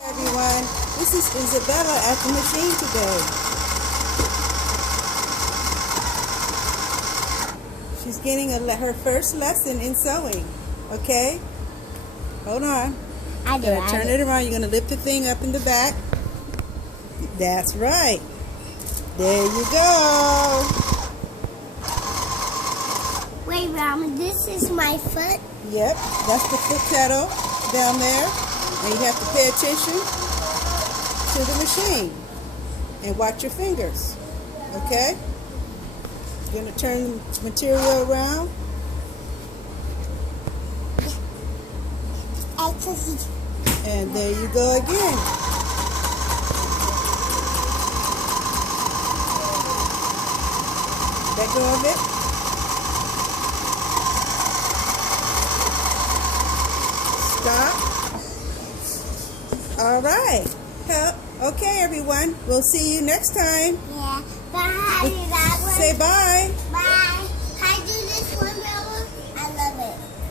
Everyone, this is Isabella at the machine today. She's getting her first lesson in sewing. Okay? Hold on. I do. You're gonna turn it around. You're gonna lift the thing up in the back. That's right. There you go. Wait, Mama, this is my foot? Yep, that's the foot pedal down there. And you have to pay attention to the machine and watch your fingers. Okay? You're going to turn the material around. And there you go again. Let go of it. Stop. All right. Okay, everyone. We'll see you next time. Yeah. Bye. Say bye.